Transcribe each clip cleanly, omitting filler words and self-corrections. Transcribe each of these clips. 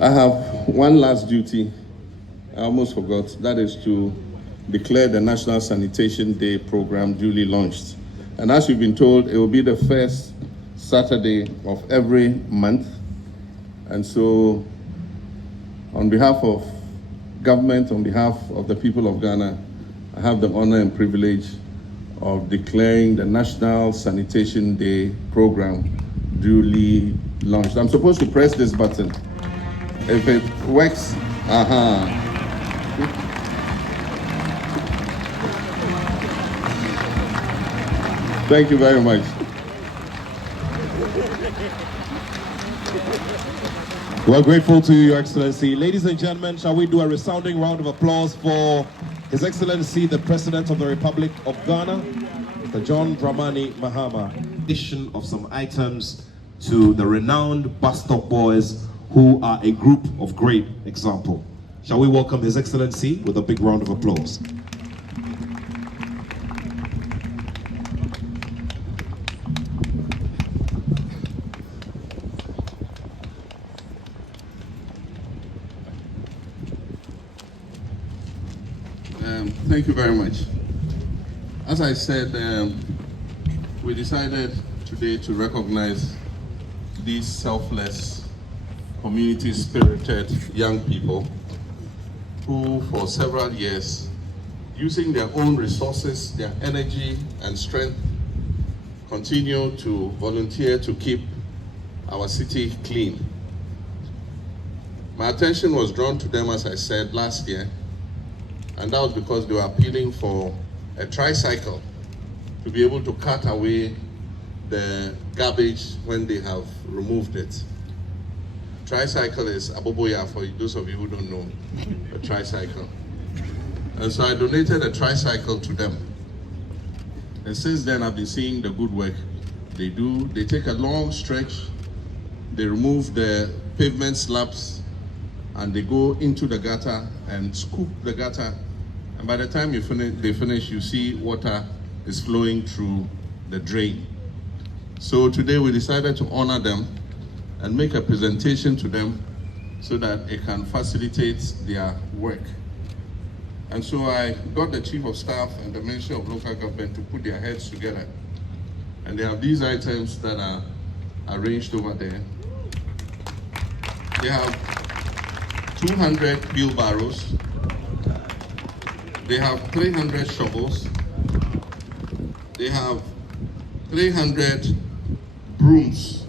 I have one last duty. I almost forgot. That is to declare the National Sanitation Day program duly launched. And as you've been told, it will be the first Saturday of every month. And so, on behalf of government, on behalf of the people of Ghana, I have the honor and privilege of declaring the National Sanitation Day program duly launched. I'm supposed to press this button. If it works, Thank you very much. We're grateful to you, Your Excellency. Ladies and gentlemen, shall we do a resounding round of applause for His Excellency, the President of the Republic of Ghana, Mr. John Dramani Mahama. Addition of some items to the renowned Buzstop Boys, who are a group of great example. Shall we welcome His Excellency with a big round of applause? Thank you very much. As I said, we decided today to recognize these selfless, community-spirited young people who, for several years, using their own resources, their energy and strength, continue to volunteer to keep our city clean. My attention was drawn to them, as I said, last year, and that was because they were appealing for a tricycle to be able to cut away the garbage when they have removed it. Tricycle is aboboya, for those of you who don't know a tricycle. And so I donated a tricycle to them. And since then I've been seeing the good work they do. They take a long stretch, they remove the pavement slabs, and they go into the gutter and scoop the gutter. And by the time they finish, you see water is flowing through the drain. So today we decided to honor them and make a presentation to them so that it can facilitate their work. And so I got the Chief of Staff and the Ministry of Local Government to put their heads together. And they have these items that are arranged over there. They have 200 wheelbarrows. They have 300 shovels. They have 300 brooms.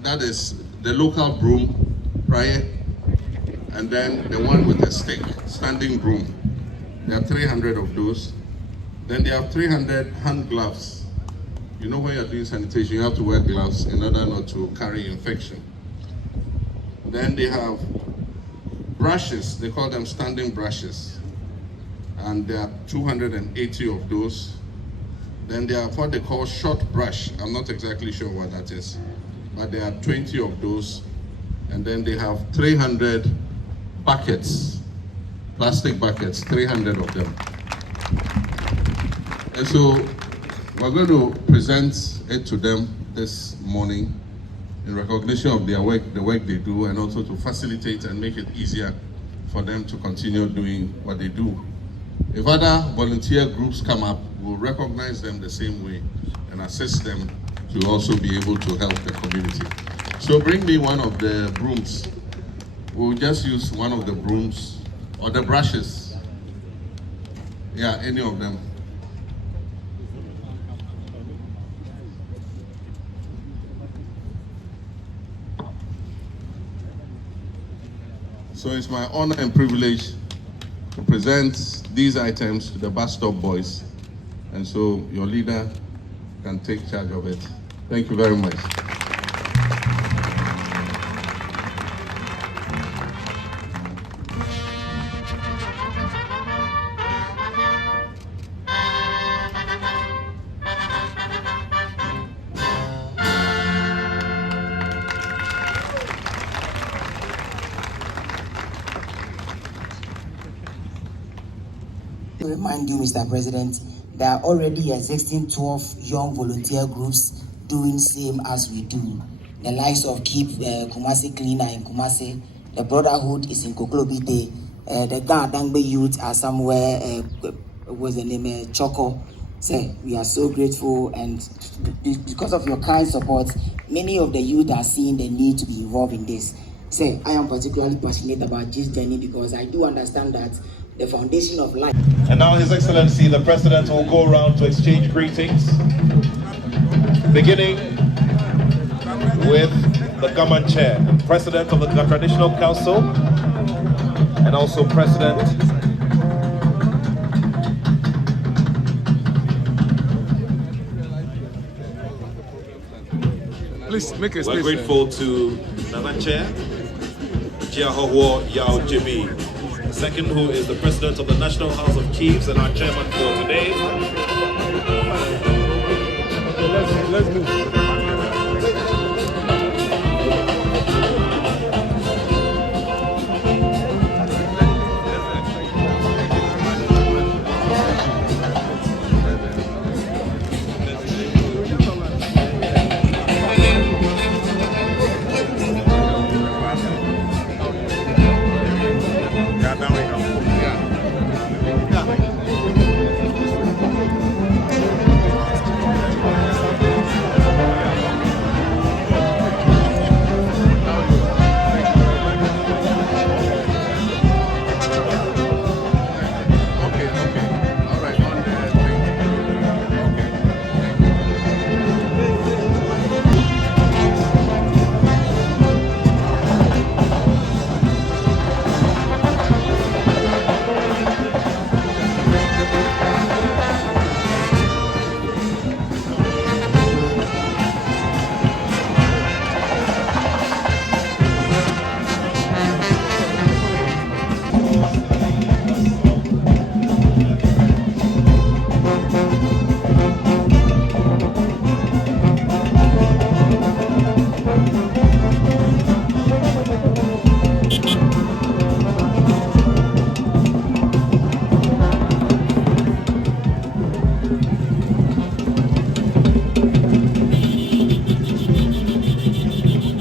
That is the local broom, right? And then the one with the stick, standing broom. There are 300 of those. Then they have 300 hand gloves. You know when you're doing sanitation, you have to wear gloves in order not to carry infection. Then they have brushes, they call them standing brushes. And there are 280 of those. Then there are what they call short brush. I'm not exactly sure what that is, but there are 20 of those. And then they have 300 buckets, plastic buckets, 300 of them. And so we're going to present it to them this morning in recognition of their work, the work they do, and also to facilitate and make it easier for them to continue doing what they do. If other volunteer groups come up, we'll recognize them the same way and assist them to also be able to help the community. So bring me one of the brooms. We'll just use one of the brooms or the brushes. Yeah, any of them. So it's my honor and privilege to present these items to the Buzstop Boys. And so your leader can take charge of it. Thank you very much. To remind you, Mr. President, there are already existing 12 young volunteer groups doing same as we do. The likes of Keep Kumasi Cleaner in Kumasi, the Brotherhood is in Koklobite, the Dangbe youth are somewhere, what's the name, Choco. Say, we are so grateful, and because of your kind support, many of the youth are seeing the need to be involved in this. Say, I am particularly passionate about this journey because I do understand that the foundation of life. And now His Excellency, the President, will go around to exchange greetings, beginning with the government chair, President of the Traditional Council, and also President Please make a space. We're grateful to Nana Chair, Jiahowo Yao Jibi. The second, who is the President of the National House of Chiefs and our chairman for today. Let's move.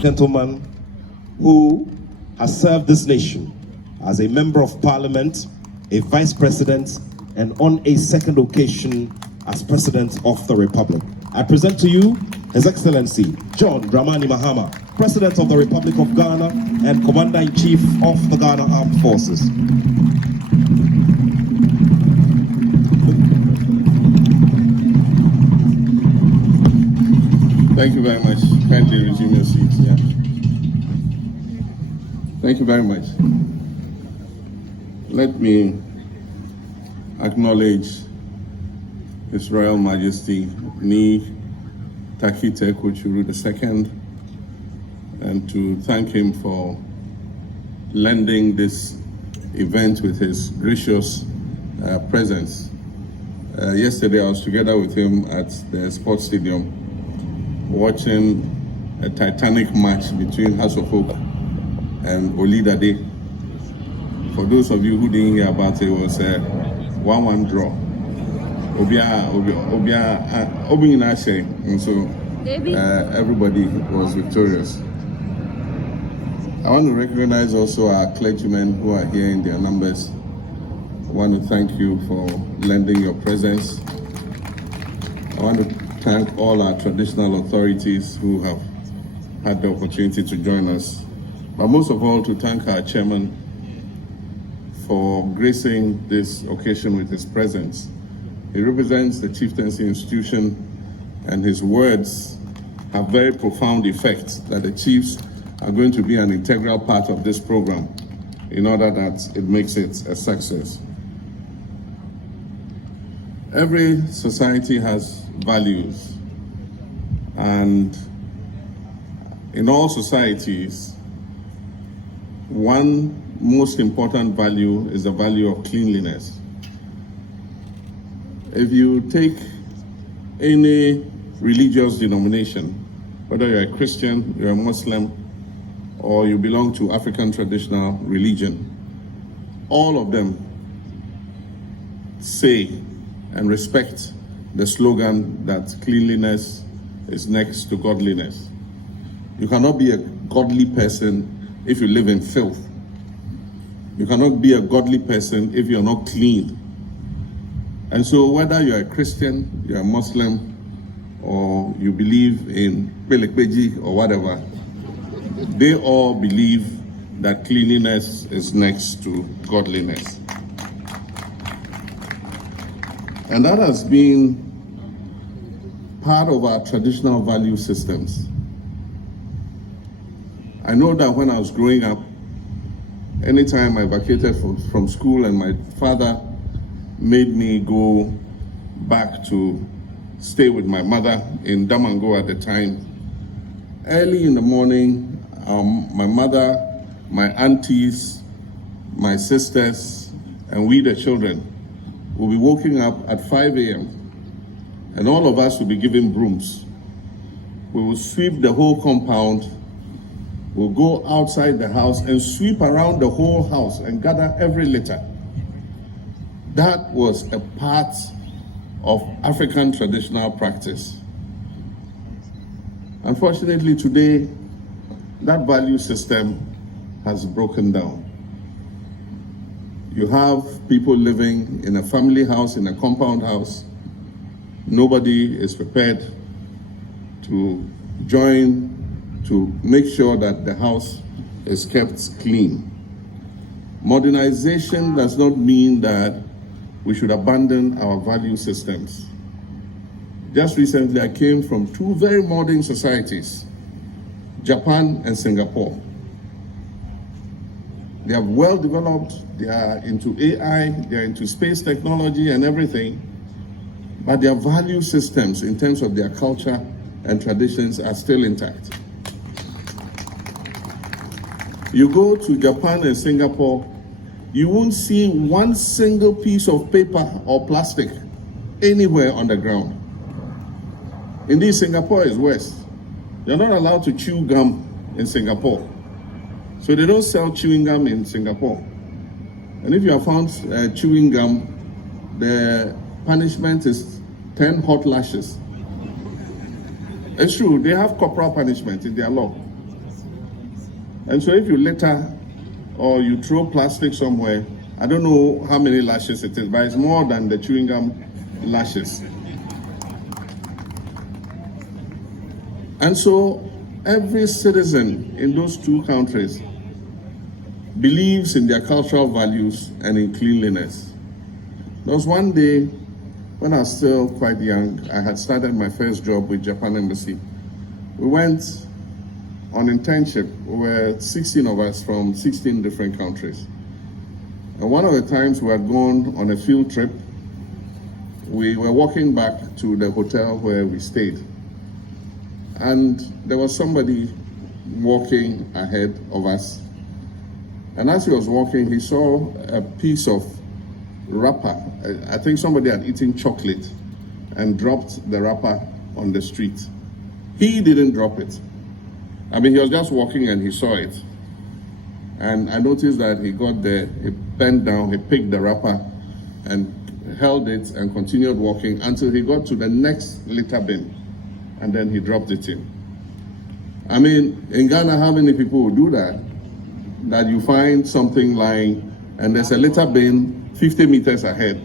Gentleman who has served this nation as a member of parliament, a vice president, and on a second occasion as president of the republic. I present to you His Excellency John Dramani Mahama, President of the Republic of Ghana and Commander-in-Chief of the Ghana Armed Forces. Thank you very much. Kindly resume your seats. Yeah. Thank you very much. Let me acknowledge His Royal Majesty Ni Takite Kochuru II and to thank him for lending this event with his gracious presence. Yesterday I was together with him at the sports stadium watching a titanic match between House of Hope and Olidade. For those of you who didn't hear about it, it was a 1-1 draw. And so everybody was victorious. I want to recognize also our clergymen who are here in their numbers. I want to thank you for lending your presence. I want to thank all our traditional authorities who have had the opportunity to join us. But most of all, to thank our chairman for gracing this occasion with his presence. He represents the chieftaincy institution, and his words have very profound effect that the chiefs are going to be an integral part of this program in order that it makes it a success. Every society has values, and in all societies, one most important value is the value of cleanliness. If you take any religious denomination, whether you're a Christian, you're a Muslim, or you belong to African traditional religion, all of them say and respect the slogan that cleanliness is next to godliness. You cannot be a godly person if you live in filth. You cannot be a godly person if you're not clean. And so whether you're a Christian, you're a Muslim, or you believe in Pelekpeji or whatever, they all believe that cleanliness is next to godliness. And that has been part of our traditional value systems. I know that when I was growing up, anytime I vacated from school and my father made me go back to stay with my mother in Damango at the time, early in the morning, my mother, my aunties, my sisters, and we the children will be waking up at 5 a.m. and all of us will be given brooms. We will sweep the whole compound. We'll go outside the house and sweep around the whole house and gather every litter. That was a part of African traditional practice. Unfortunately, today, that value system has broken down. You have people living in a family house, in a compound house. Nobody is prepared to join to make sure that the house is kept clean. Modernization does not mean that we should abandon our value systems. Just recently, I came from two very modern societies, Japan and Singapore. They are well developed, they are into AI, they are into space technology and everything, but their value systems in terms of their culture and traditions are still intact. You go to Japan and Singapore, you won't see one single piece of paper or plastic anywhere on the ground. Indeed, Singapore is worse. They're not allowed to chew gum in Singapore. So they don't sell chewing gum in Singapore. And if you are found chewing gum, the punishment is 10 hot lashes. It's true, they have corporal punishment in their law. And so if you litter or you throw plastic somewhere, I don't know how many lashes it is, but it's more than the chewing gum lashes. And so every citizen in those two countries believes in their cultural values and in cleanliness. There was one day when I was still quite young, I had started my first job with Japan Embassy. We went on internship. We were 16 of us from 16 different countries. And one of the times we had gone on a field trip, we were walking back to the hotel where we stayed. And there was somebody walking ahead of us. And as he was walking, he saw a piece of wrapper. I think somebody had eaten chocolate and dropped the wrapper on the street. He didn't drop it. I mean, he was just walking and he saw it. And I noticed that he got there, he bent down, he picked the wrapper and held it and continued walking until he got to the next litter bin. And then he dropped it in. I mean, in Ghana, how many people would do that? That you find something lying and there's a litter bin 50 meters ahead.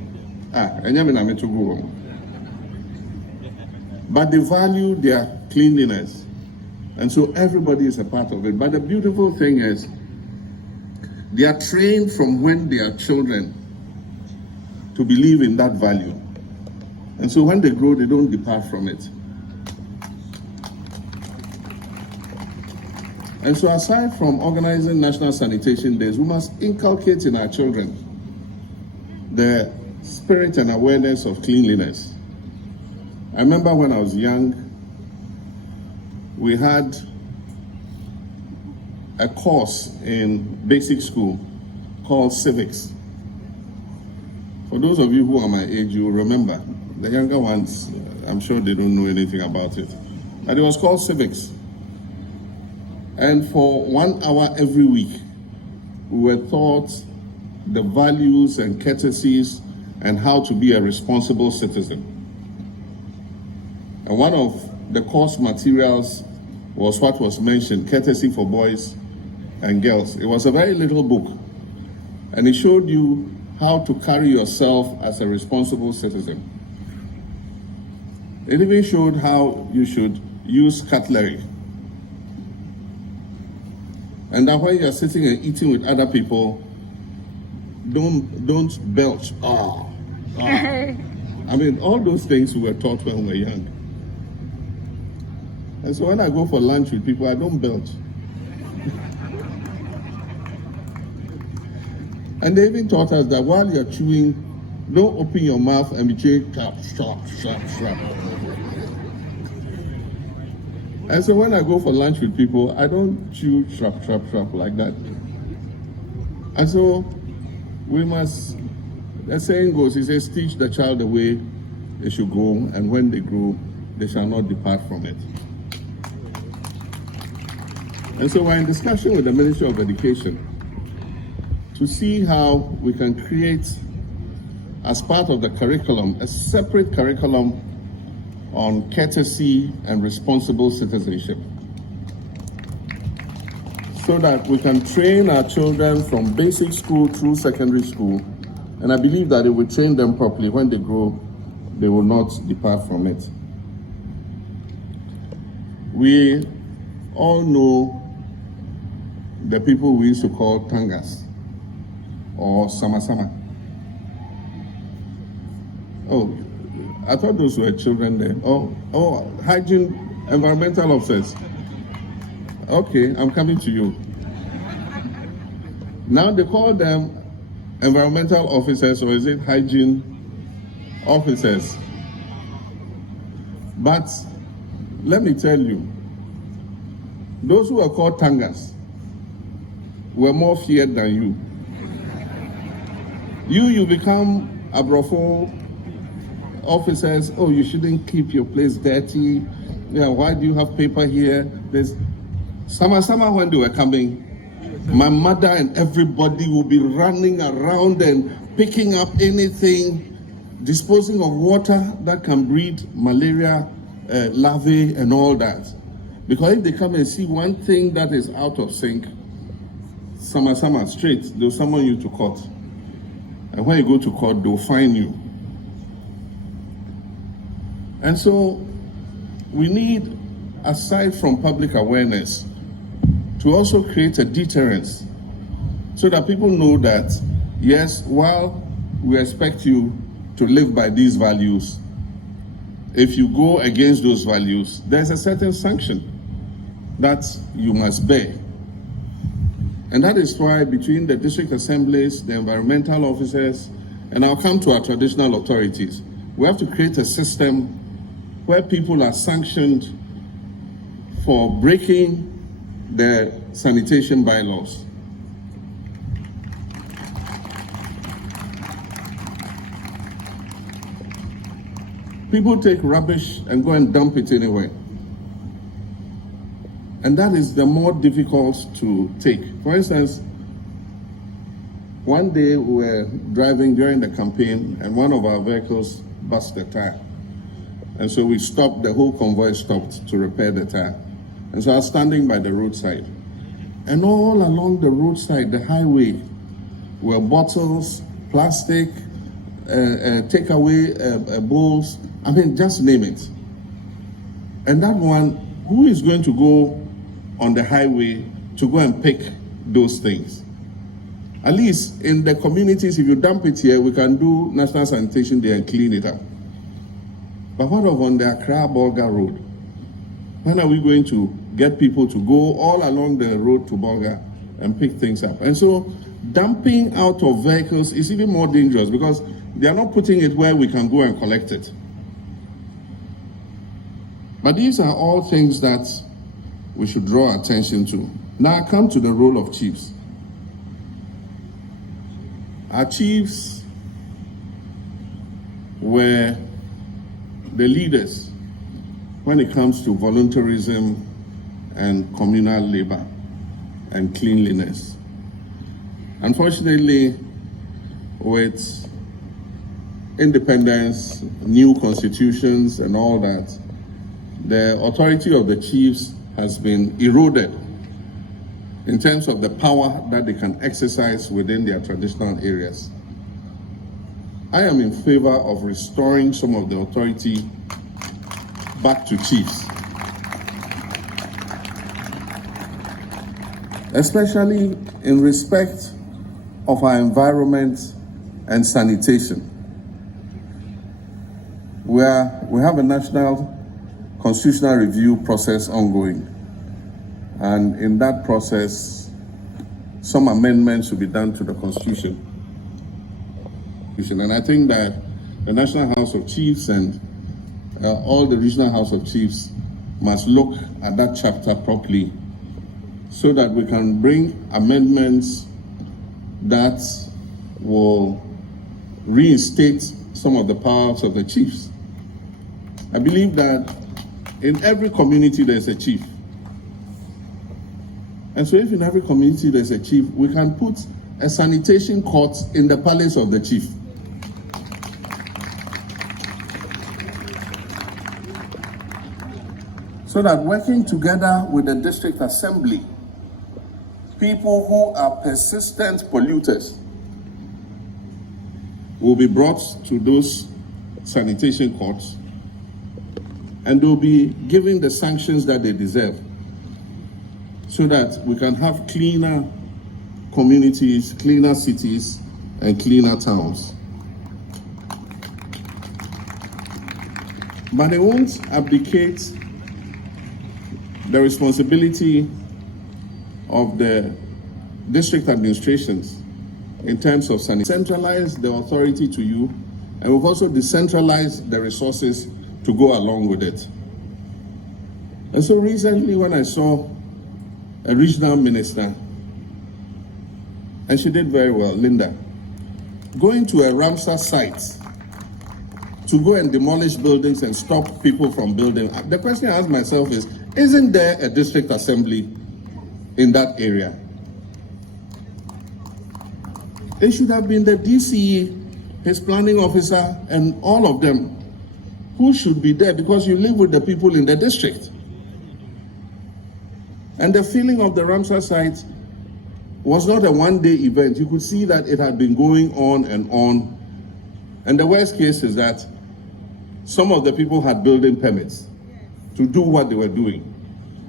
But they value their cleanliness. And so everybody is a part of it. But the beautiful thing is, they are trained from when they are children to believe in that value. And so when they grow, they don't depart from it. And so aside from organizing National Sanitation Days, we must inculcate in our children the spirit and awareness of cleanliness. I remember when I was young, we had a course in basic school called civics. For those of you who are my age, you will remember. The younger ones, I'm sure they don't know anything about it. But it was called civics. And for 1 hour every week, we were taught the values and courtesies and how to be a responsible citizen. And one of the course materials was what was mentioned, Courtesy for Boys and Girls. It was a very little book, and it showed you how to carry yourself as a responsible citizen. It even showed how you should use cutlery. And that when you're sitting and eating with other people, don't belch. I mean, all those things we were taught when we were young. And so when I go for lunch with people, I don't belch. And they even taught us that while you're chewing, don't open your mouth and be chewing sharp, sharp, sharp, sharp. And so when I go for lunch with people, I don't chew sharp, sharp, sharp like that. And so we must, the saying goes, it says, teach the child the way they should go, and when they grow, they shall not depart from it. And so we're in discussion with the Ministry of Education to see how we can create, as part of the curriculum, a separate curriculum on courtesy and responsible citizenship, so that we can train our children from basic school through secondary school. And I believe that if we train them properly, when they grow, they will not depart from it. We all know the people we used to call tangas or sama-sama. Oh, I thought those were children there. Oh, hygiene, environmental officers. Okay, I'm coming to you. Now they call them environmental officers, or is it hygiene officers? But let me tell you, those who are called tangas were more feared than you. You become abrofo officers. Oh, you shouldn't keep your place dirty. Yeah, why do you have paper here? There's sama when they were coming, my mother and everybody will be running around and picking up anything, disposing of water that can breed malaria, larvae and all that. Because if they come and see one thing that is out of sync, sama straight, they'll summon you to court. And when you go to court, they'll fine you. And so we need, aside from public awareness, to also create a deterrence so that people know that, yes, while we expect you to live by these values, if you go against those values, there's a certain sanction that you must bear. And that is why between the district assemblies, the environmental officers, and I'll come to our traditional authorities, we have to create a system where people are sanctioned for breaking the sanitation bylaws. People take rubbish and go and dump it anywhere. And that is the more difficult to take. For instance, one day we were driving during the campaign and one of our vehicles busted a tire. And so we stopped, the whole convoy stopped to repair the tire. And so I was standing by the roadside. And all along the roadside, the highway, were bottles, plastic, takeaway bowls, I mean, just name it. And that one, who is going to go on the highway to go and pick those things? At least in the communities, if you dump it here, we can do National Sanitation there and clean it up. But what of on the Accra-Bolga road? When are we going to get people to go all along the road to Bolga and pick things up? And so dumping out of vehicles is even more dangerous because they are not putting it where we can go and collect it. But these are all things that we should draw attention to. Now I come to the role of chiefs. Our chiefs were the leaders when it comes to voluntarism and communal labor and cleanliness. Unfortunately, with independence, new constitutions and all that, the authority of the chiefs has been eroded in terms of the power that they can exercise within their traditional areas. I am in favor of restoring some of the authority back to chiefs, especially in respect of our environment and sanitation. We have a national constitutional review process ongoing, and in that process, some amendments will be done to the Constitution. And I think that the National House of Chiefs and all the Regional House of Chiefs must look at that chapter properly so that we can bring amendments that will reinstate some of the powers of the chiefs. I believe that in every community there's a chief. And so if in every community there's a chief, we can put a sanitation court in the palace of the chief. So that working together with the district assembly, people who are persistent polluters will be brought to those sanitation courts, and they'll be given the sanctions that they deserve so that we can have cleaner communities, cleaner cities, and cleaner towns. But they won't abdicate the responsibility of the district administrations in terms of centralize the authority to you, and we've also decentralized the resources to go along with it. And so recently when I saw a regional minister, and she did very well, Linda, going to a Ramsar site to go and demolish buildings and stop people from building. The question I ask myself is, isn't there a district assembly in that area? It should have been the DCE, his planning officer, and all of them who should be there, because you live with the people in the district. And the feeling of the Ramsar site was not a one-day event. You could see that it had been going on and on. And the worst case is that some of the people had building permits to do what they were doing.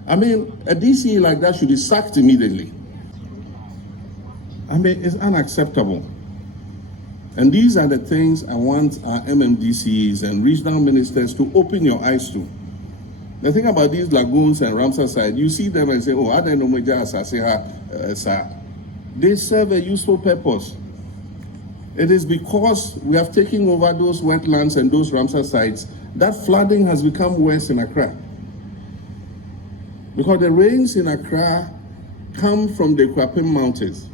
I mean, a DCE like that should be sacked immediately. I mean, it's unacceptable. And these are the things I want our MMDCs and regional ministers to open your eyes to. The thing about these lagoons and Ramsar side, you see them and say, oh, they serve a useful purpose. It is because we have taken over those wetlands and those Ramsar sites that flooding has become worse in Accra. Because the rains in Accra come from the Kwapim Mountains,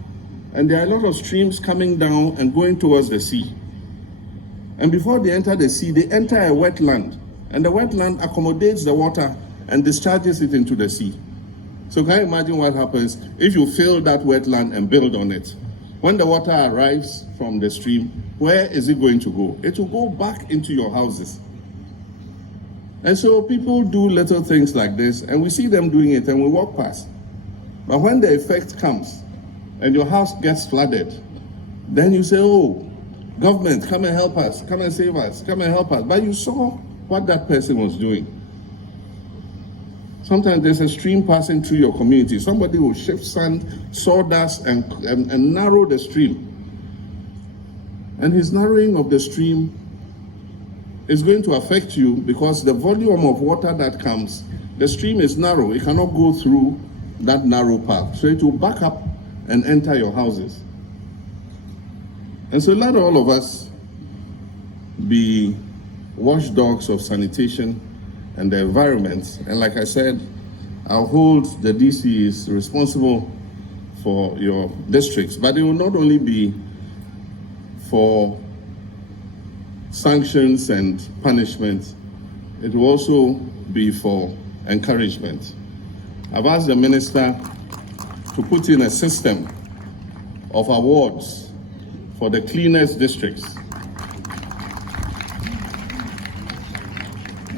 and there are a lot of streams coming down and going towards the sea. And before they enter the sea, they enter a wetland, and the wetland accommodates the water and discharges it into the sea. So can you imagine what happens if you fill that wetland and build on it? When the water arrives from the stream, where is it going to go? It will go back into your houses. And so people do little things like this, and we see them doing it and we walk past. But when the effect comes and your house gets flooded, then you say, oh, government, come and help us, come and save us, come and help us. But you saw what that person was doing. Sometimes there's a stream passing through your community. Somebody will shift sand, sawdust, and narrow the stream. And his narrowing of the stream is going to affect you because the volume of water that comes, the stream is narrow. It cannot go through that narrow path. So it will back up and enter your houses. And so let all of us be watchdogs of sanitation and the environment. And like I said, I'll hold the DCs responsible for your districts, but it will not only be for sanctions and punishment, it will also be for encouragement. I've asked the minister to put in a system of awards for the cleanest districts.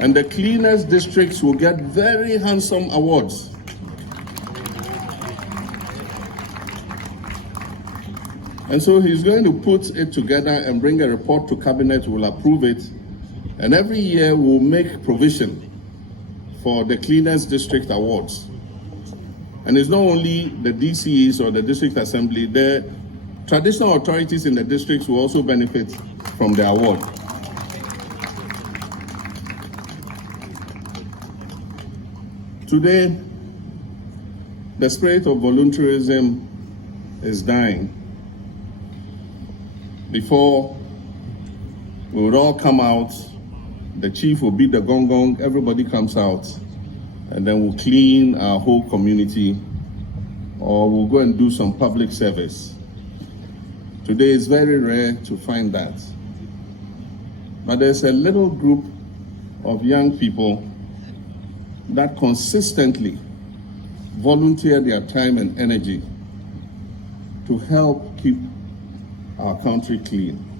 And the cleanest districts will get very handsome awards. And so he's going to put it together and bring a report to cabinet, who will approve it. And every year we'll make provision for the cleanest district awards. And it's not only the DCEs or the district assembly, the traditional authorities in the districts will also benefit from the award. Today, the spirit of volunteerism is dying. Before, we would all come out, the chief will beat the gong gong, everybody comes out, and then we'll clean our whole community, or we'll go and do some public service. Today is very rare to find that. But there's a little group of young people that consistently volunteer their time and energy to help keep our country clean.